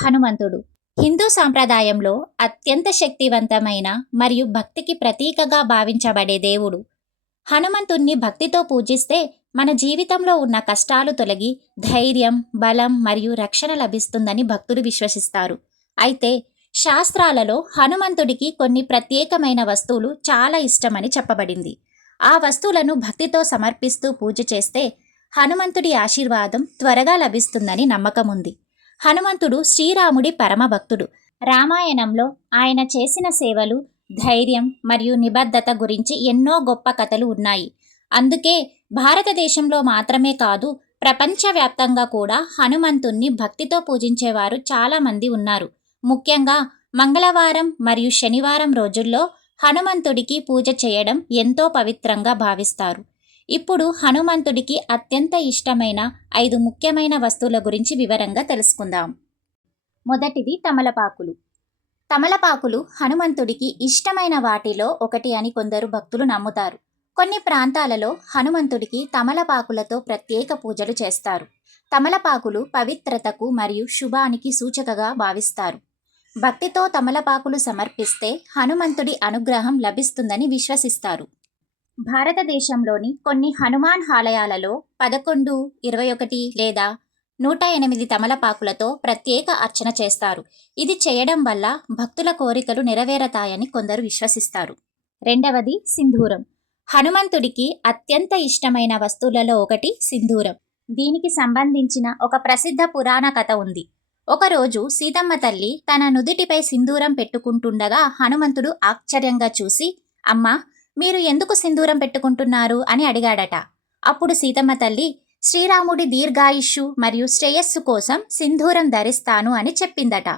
హనుమంతుడు హిందూ సాంప్రదాయంలో అత్యంత శక్తివంతమైన మరియు భక్తికి ప్రతీకగా భావించబడే దేవుడు. హనుమంతుణ్ణి భక్తితో పూజిస్తే మన జీవితంలో ఉన్న కష్టాలు తొలగి ధైర్యం, బలం మరియు రక్షణ లభిస్తుందని భక్తులు విశ్వసిస్తారు. అయితే శాస్త్రాలలో హనుమంతుడికి కొన్ని ప్రత్యేకమైన వస్తువులు చాలా ఇష్టమని చెప్పబడింది. ఆ వస్తువులను భక్తితో సమర్పిస్తూ పూజ చేస్తే హనుమంతుడి ఆశీర్వాదం త్వరగా లభిస్తుందని నమ్మకం ఉంది. హనుమంతుడు శ్రీరాముడి పరమభక్తుడు. రామాయణంలో ఆయన చేసిన సేవలు, ధైర్యం మరియు నిబద్ధత గురించి ఎన్నో గొప్ప కథలు ఉన్నాయి. అందుకే భారతదేశంలో మాత్రమే కాదు, ప్రపంచవ్యాప్తంగా కూడా హనుమంతుణ్ణి భక్తితో పూజించేవారు చాలామంది ఉన్నారు. ముఖ్యంగా మంగళవారం మరియు శనివారం రోజుల్లో హనుమంతుడికి పూజ చేయడం ఎంతో పవిత్రంగా భావిస్తారు. ఇప్పుడు హనుమంతుడికి అత్యంత ఇష్టమైన 5 ముఖ్యమైన వస్తువుల గురించి వివరంగా తెలుసుకుందాం. మొదటిది తమలపాకులు. తమలపాకులు హనుమంతుడికి ఇష్టమైన వాటిలో ఒకటి అని కొందరు భక్తులు నమ్ముతారు. కొన్ని ప్రాంతాలలో హనుమంతుడికి తమలపాకులతో ప్రత్యేక పూజలు చేస్తారు. తమలపాకులు పవిత్రతకు మరియు శుభానికి సూచకగా భావిస్తారు. భక్తితో తమలపాకులు సమర్పిస్తే హనుమంతుడి అనుగ్రహం లభిస్తుందని విశ్వసిస్తారు. భారతదేశంలోని కొన్ని హనుమాన్ ఆలయాలలో 11, 21 లేదా 108 తమలపాకులతో ప్రత్యేక అర్చన చేస్తారు. ఇది చేయడం వల్ల భక్తుల కోరికలు నెరవేరతాయని కొందరు విశ్వసిస్తారు. రెండవది సింధూరం. హనుమంతుడికి అత్యంత ఇష్టమైన వస్తువులలో ఒకటి సింధూరం. దీనికి సంబంధించిన ఒక ప్రసిద్ధ పురాణ కథ ఉంది. ఒకరోజు సీతమ్మ తల్లి తన నుదిటిపై సింధూరం పెట్టుకుంటుండగా హనుమంతుడు ఆశ్చర్యంగా చూసి, అమ్మా, మీరు ఎందుకు సింధూరం పెట్టుకుంటున్నారు అని అడిగాడట. అప్పుడు సీతమ్మ తల్లి, శ్రీరాముడి దీర్ఘాయుష్షు మరియు శ్రేయస్సు కోసం సింధూరం ధరిస్తాను అని చెప్పిందట.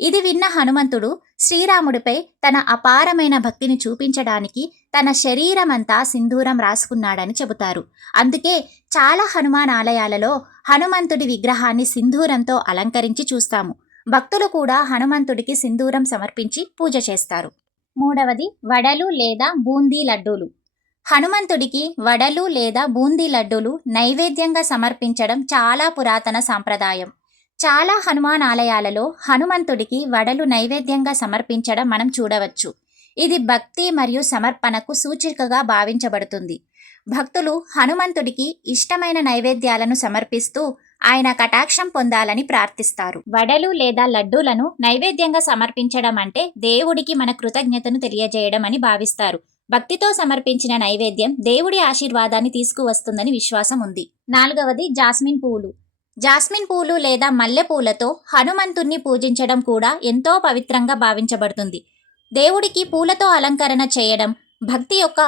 ఇది విన్న హనుమంతుడు శ్రీరాముడిపై తన అపారమైన భక్తిని చూపించడానికి తన శరీరమంతా సింధూరం రాసుకున్నాడని చెబుతారు. అందుకే చాలా హనుమాన్ ఆలయాలలో హనుమంతుడి విగ్రహాన్ని సింధూరంతో అలంకరించి చూస్తాము. భక్తులు కూడా హనుమంతుడికి సింధూరం సమర్పించి పూజ చేస్తారు. మూడవది వడలు లేదా బూందీ లడ్డూలు. హనుమంతుడికి వడలు లేదా బూందీ లడ్డూలు నైవేద్యంగా సమర్పించడం చాలా పురాతన సాంప్రదాయం. చాలా హనుమాన్ ఆలయాలలో హనుమంతుడికి వడలు నైవేద్యంగా సమర్పించడం మనం చూడవచ్చు. ఇది భక్తి మరియు సమర్పణకు సూచికగా భావించబడుతుంది. భక్తులు హనుమంతుడికి ఇష్టమైన నైవేద్యాలను సమర్పిస్తూ ఆయన కటాక్షం పొందాలని ప్రార్థిస్తారు. వడలు లేదా లడ్డూలను నైవేద్యంగా సమర్పించడం అంటే దేవుడికి మన కృతజ్ఞతను తెలియజేయడం అని భావిస్తారు. భక్తితో సమర్పించిన నైవేద్యం దేవుడి ఆశీర్వాదాన్ని తీసుకువస్తుందని విశ్వాసం ఉంది. నాలుగవది జాస్మిన్ పువ్వులు. జాస్మిన్ పూలు లేదా మల్లెపూలతో హనుమంతుణ్ణి పూజించడం కూడా ఎంతో పవిత్రంగా భావించబడుతుంది. దేవుడికి పూలతో అలంకరణ చేయడం భక్తి యొక్క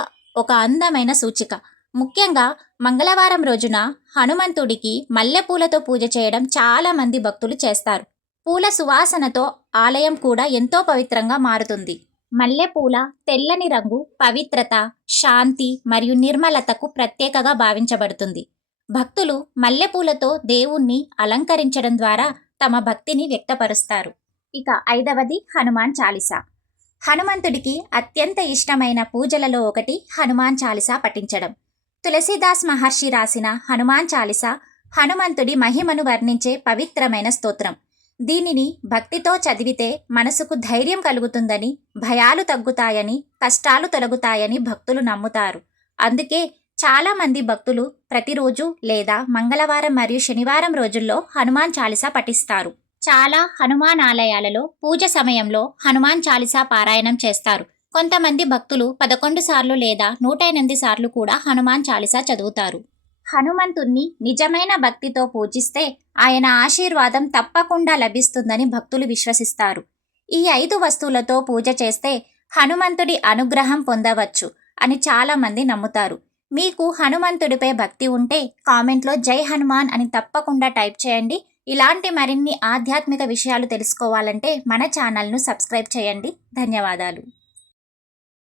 ఒక అందమైన సూచిక. ముఖ్యంగా మంగళవారం రోజున హనుమంతుడికి మల్లెపూలతో పూజ చేయడం చాలా మంది భక్తులు చేస్తారు. పూల సువాసనతో ఆలయం కూడా ఎంతో పవిత్రంగా మారుతుంది. మల్లెపూల తెల్లని రంగు పవిత్రత, శాంతి మరియు నిర్మలతకు ప్రత్యేకగా భావించబడుతుంది. భక్తులు మల్లెపూలతో దేవుణ్ణి అలంకరించడం ద్వారా తమ భక్తిని వ్యక్తపరుస్తారు. ఇక 5వది హనుమాన్ చాలీసా. హనుమంతుడికి అత్యంత ఇష్టమైన పూజలలో ఒకటి హనుమాన్ చాలీసా పఠించడం. తులసీదాస్ మహర్షి రాసిన హనుమాన్ చాలీసా హనుమంతుడి మహిమను వర్ణించే పవిత్రమైన స్తోత్రం. దీనిని భక్తితో చదివితే మనసుకు ధైర్యం కలుగుతుందని, భయాలు తగ్గుతాయని, కష్టాలు తొలగుతాయని భక్తులు నమ్ముతారు. అందుకే చాలా మంది భక్తులు ప్రతిరోజు లేదా మంగళవారం మరియు శనివారం రోజుల్లో హనుమాన్ చాలీసా పఠిస్తారు. చాలా హనుమాన్ ఆలయాలలో పూజ సమయంలో హనుమాన్ చాలీసా పారాయణం చేస్తారు. కొంతమంది భక్తులు 11 సార్లు లేదా 108 సార్లు కూడా హనుమాన్ చాలీసా చదువుతారు. హనుమంతుణ్ణి నిజమైన భక్తితో పూజిస్తే ఆయన ఆశీర్వాదం తప్పకుండా లభిస్తుందని భక్తులు విశ్వసిస్తారు. ఈ 5 వస్తువులతో పూజ చేస్తే హనుమంతుడి అనుగ్రహం పొందవచ్చు అని చాలా మంది నమ్ముతారు. మీకు హనుమంతుడిపై భక్తి ఉంటే కామెంట్లో జై హనుమాన్ అని తప్పకుండా టైప్ చేయండి. ఇలాంటి మరిన్ని ఆధ్యాత్మిక విషయాలు తెలుసుకోవాలంటే మన ఛానల్ను సబ్స్క్రైబ్ చేయండి. ధన్యవాదాలు.